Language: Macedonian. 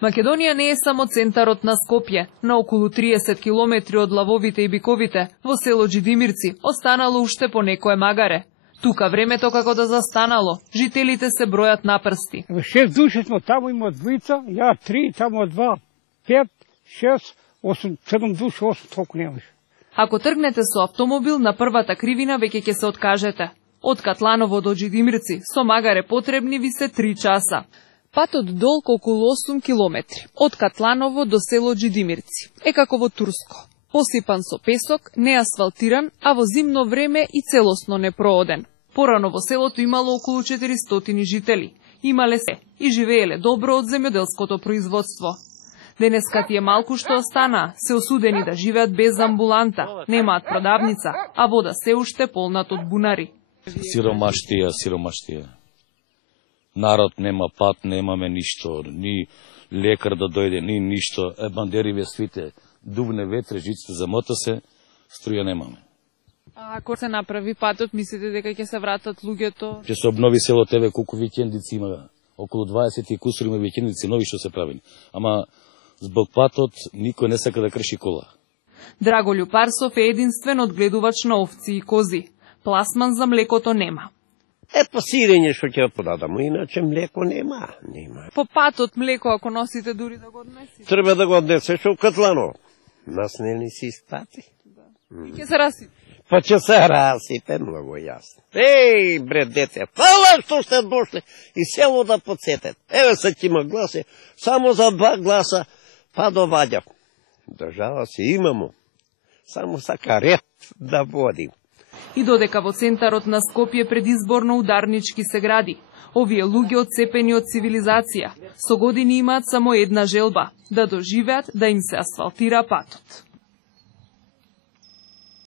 Македонија не е само центарот на Скопје. На околу 30 километри од лавовите и биковите, во село Джидимирци, останало уште по некое магаре. Тука времето како да застанало, жителите се бројат на прсти. 6 души смо, таму има двојца, ја 3, таму 2, 5, 6, 8, 7 души, 8, толку немаше. Ако тргнете со автомобил на првата кривина, веќе ќе се откажете. Од Катланово до Джидимирци, со магаре потребни ви се 3 часа. Патот долг околу 8 километри, од Катланово до село Джидимирци. Е како во Турско. Посипан со песок, не асфалтиран, а во зимно време и целосно непрооден. Порано во селото имало околу 400 жители. Имале се и живееле добро од земјоделското производство. Денеска тие малку што останаа, се осудени да живеат без амбуланта, немаат продавница, а вода се уште полнат од бунари. Сиромаштија. Народ нема пат, немаме ништо, ни лекар да дојде, ни ништо. Бандериве свите, дувне ветре, жиците замота се, струја немаме. А ако се направи патот, мислите дека ќе се вратат луѓето? Ќе се обнови село тебе, колку викендици има, околу 20 и кусур има викендици нови што се правени. Ама због патот никој не сака да крши кола. Драголју Парсов е единствен одгледувач на овци и кози. Пласман за млекото нема. По сирење што ќе подадам, иначе млеко нема. По патот млеко, ако носите дури да го однесите? Треба да го однесеш во Катланово. Нас не си испати. И ќе се расипе. Па ќе се расипе, многу јасно. Еј, бре, дете, фала што сте дошли и село да подсетет. Еве се има гласи, само за 2 гласа па доваѓав. Држава си имамо, само сака ред да водим. И додека во центарот на Скопје предизборно ударнички се гради, овие луѓе отцепени од цивилизација, со години имаат само една желба – да доживеат да им се асфалтира патот.